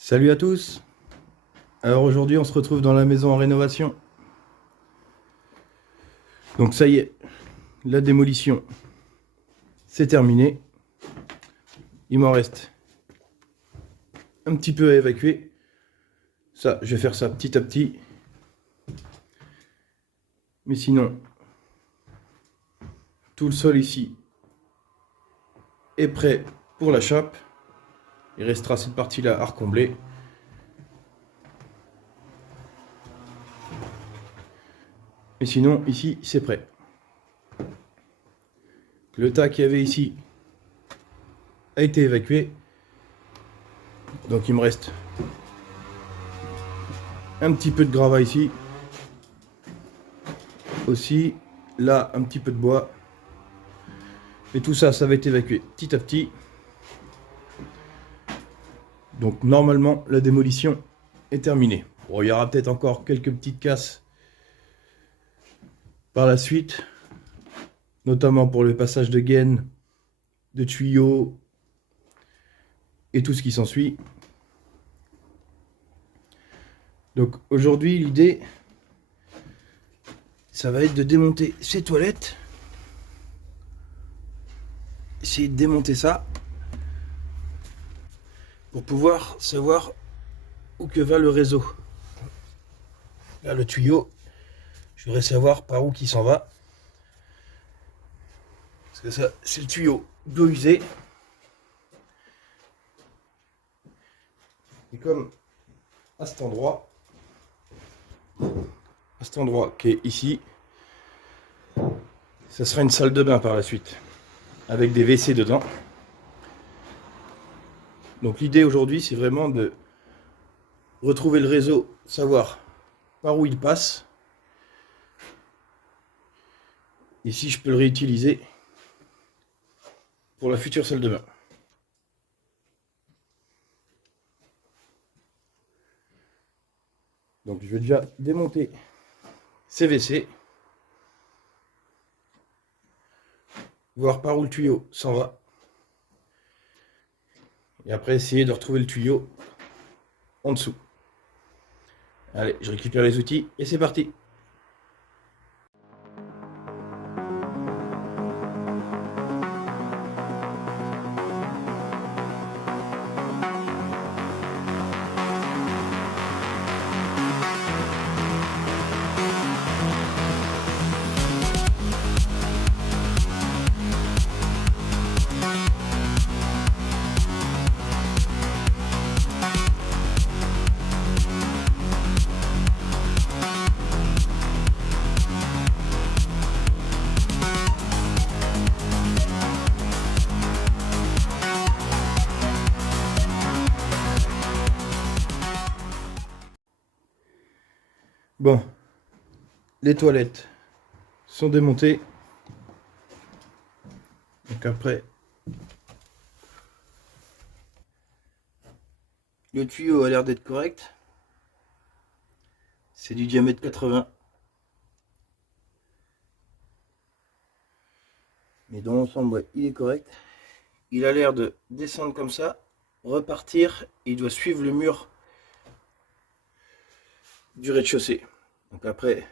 Salut à tous. Alors aujourd'hui on se retrouve dans la maison en rénovation. Donc ça y est, la démolition c'est terminé. Il m'en reste un petit peu à évacuer. Ça, je vais faire ça petit à petit. Mais sinon, tout le sol ici est prêt pour la chape. Il restera cette partie-là à recombler. Et sinon, ici, c'est prêt. Le tas qu'il y avait ici a été évacué. Donc il me reste un petit peu de gravat ici. Aussi, là, un petit peu de bois. Et tout ça, ça va être évacué petit à petit. Donc normalement, la démolition est terminée. Bon, il y aura peut-être encore quelques petites casses par la suite, notamment pour le passage de gaines, de tuyaux et tout ce qui s'ensuit. Donc aujourd'hui, l'idée, ça va être de démonter ces toilettes. Essayer de démonter ça pour pouvoir savoir où que va le réseau. Là, le tuyau, je voudrais savoir par où qui s'en va. Parce que ça, c'est le tuyau d'eau usée. Et comme à cet endroit qui est ici, ça sera une salle de bain par la suite, avec des WC dedans. Donc l'idée aujourd'hui, c'est vraiment de retrouver le réseau, savoir par où il passe, et si je peux le réutiliser pour la future salle de bain. Donc je vais déjà démonter ces WC, voir par où le tuyau s'en va, et après essayer de retrouver le tuyau en dessous. Allez, je récupère les outils et c'est parti. Bon, les toilettes sont démontées. Donc après, le tuyau a l'air d'être correct. C'est du diamètre 80. Mais dans l'ensemble, ouais, il est correct. Il a l'air de descendre comme ça, repartir, et il doit suivre le mur du rez-de-chaussée. Donc après,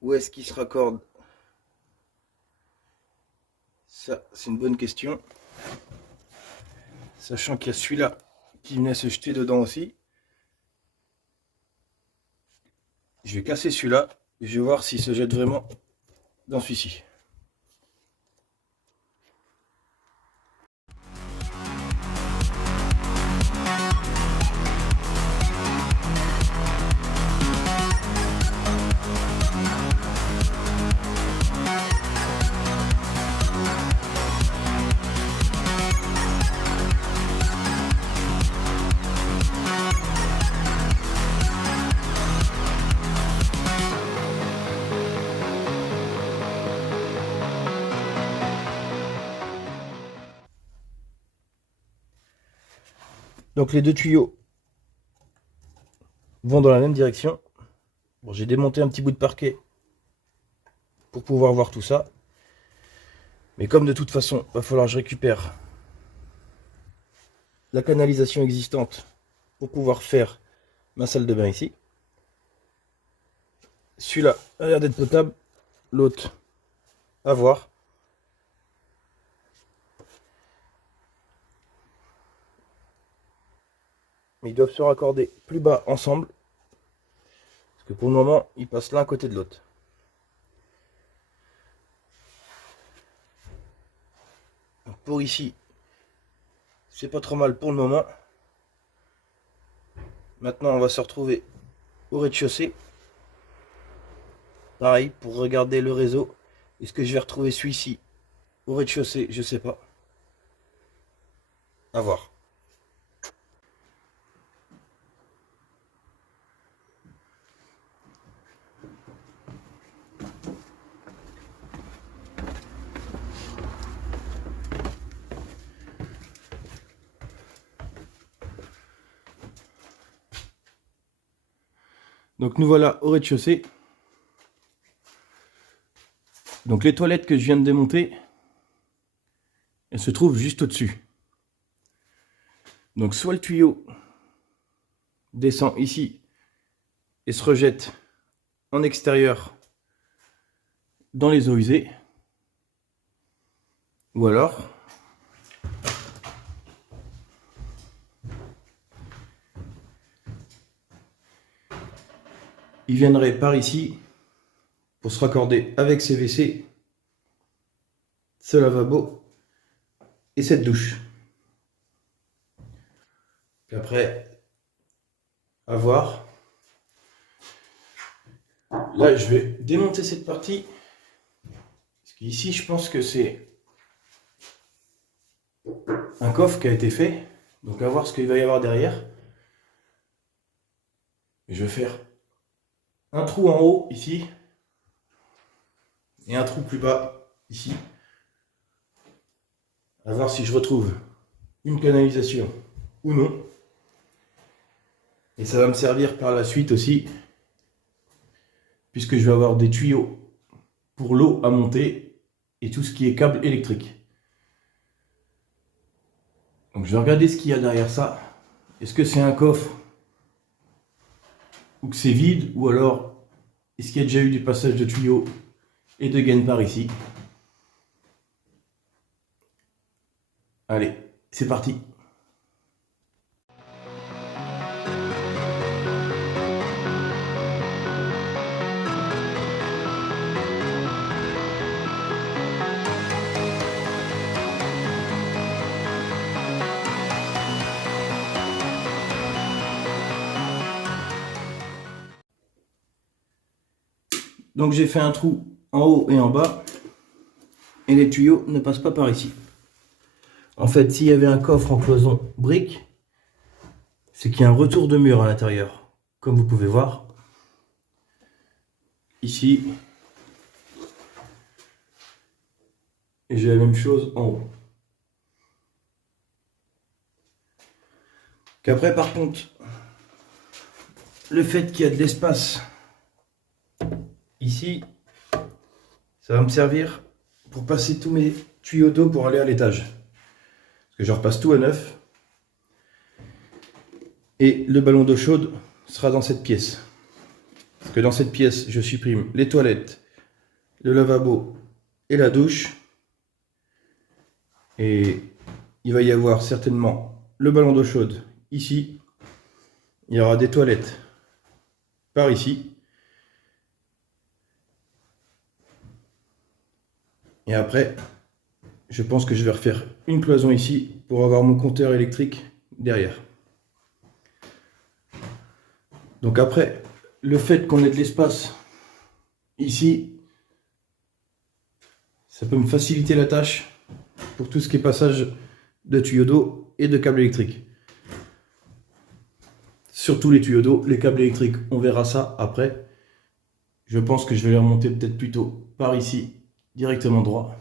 où est-ce qu'il se raccorde? Ça, c'est une bonne question. Sachant qu'il y a celui-là qui venait se jeter dedans aussi. Je vais casser celui-là et je vais voir s'il se jette vraiment dans celui-ci. Donc les deux tuyaux vont dans la même direction. Bon, j'ai démonté un petit bout de parquet pour pouvoir voir tout ça. Mais comme de toute façon, il va falloir que je récupère la canalisation existante pour pouvoir faire ma salle de bain ici. Celui-là a l'air d'être potable, l'autre à voir. Mais ils doivent se raccorder plus bas ensemble. Parce que pour le moment, ils passent l'un à côté de l'autre. Pour ici, c'est pas trop mal pour le moment. Maintenant, on va se retrouver au rez-de-chaussée. Pareil, pour regarder le réseau. Est-ce que je vais retrouver celui-ci au rez-de-chaussée? Je sais pas. À voir. Donc nous voilà au rez-de-chaussée. Donc les toilettes que je viens de démonter, elles se trouvent juste au-dessus. Donc soit le tuyau descend ici et se rejette en extérieur dans les eaux usées, ou alors il viendrait par ici pour se raccorder avec ces WC, ce lavabo et cette douche. Après, à voir. Là, je vais démonter cette partie. Parce qu'ici, je pense que c'est un coffre qui a été fait. Donc, à voir ce qu'il va y avoir derrière. Je vais faire un trou en haut, ici. Et un trou plus bas, ici. À voir si je retrouve une canalisation ou non. Et ça va me servir par la suite aussi, puisque je vais avoir des tuyaux pour l'eau à monter et tout ce qui est câble électrique. Donc je vais regarder ce qu'il y a derrière ça. Est-ce que c'est un coffre ou que c'est vide, ou alors est-ce qu'il y a déjà eu du passage de tuyaux et de gaine par ici? Allez, c'est parti. Donc j'ai fait un trou en haut et en bas, et les tuyaux ne passent pas par ici. En fait, s'il y avait un coffre en cloison brique, c'est qu'il y a un retour de mur à l'intérieur, comme vous pouvez voir. Ici. Et j'ai la même chose en haut. Qu'après, par contre, le fait qu'il y a de l'espace ici, ça va me servir pour passer tous mes tuyaux d'eau pour aller à l'étage. Parce que je repasse tout à neuf. Et le ballon d'eau chaude sera dans cette pièce. Parce que dans cette pièce, je supprime les toilettes, le lavabo et la douche. Et il va y avoir certainement le ballon d'eau chaude ici. Il y aura des toilettes par ici. Et après, je pense que je vais refaire une cloison ici pour avoir mon compteur électrique derrière. Donc après, le fait qu'on ait de l'espace ici, ça peut me faciliter la tâche pour tout ce qui est passage de tuyaux d'eau et de câbles électriques. Surtout les tuyaux d'eau, les câbles électriques, on verra ça après. Je pense que je vais les remonter peut-être plutôt par ici, directement droit.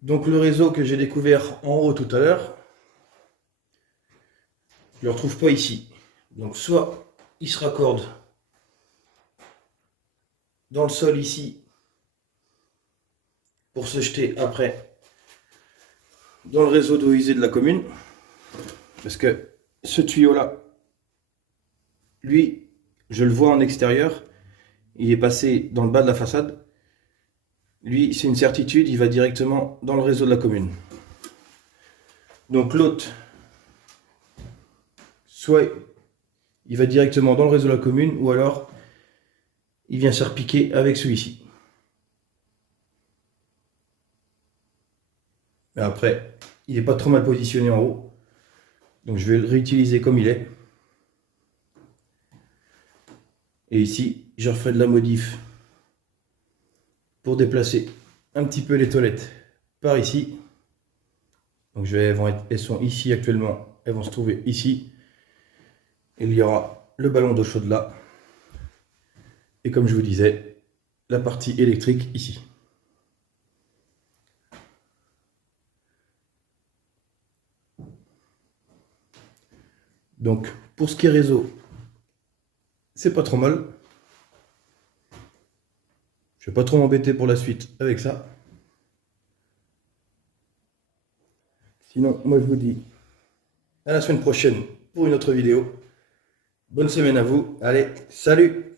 Donc le réseau que j'ai découvert en haut tout à l'heure, je ne le retrouve pas ici. Donc soit il se raccorde dans le sol ici pour se jeter après dans le réseau d'eau usée de la commune. Parce que ce tuyau-là, lui, je le vois en extérieur. Il est passé dans le bas de la façade. Lui, c'est une certitude, il va directement dans le réseau de la commune. Donc l'autre, soit il va directement dans le réseau de la commune, ou alors il vient se repiquer avec celui-ci. Mais après, il n'est pas trop mal positionné en haut. Donc je vais le réutiliser comme il est. Et ici, je refais de la modif pour déplacer un petit peu les toilettes par ici. Donc elles sont ici actuellement, elles vont se trouver ici. Il y aura le ballon d'eau chaude là. Et comme je vous disais, la partie électrique ici. Donc pour ce qui est réseau, c'est pas trop mal. Je vais pas trop m'embêter pour la suite avec ça. Sinon, moi je vous dis à la semaine prochaine pour une autre vidéo. Bonne semaine à vous. Allez, salut!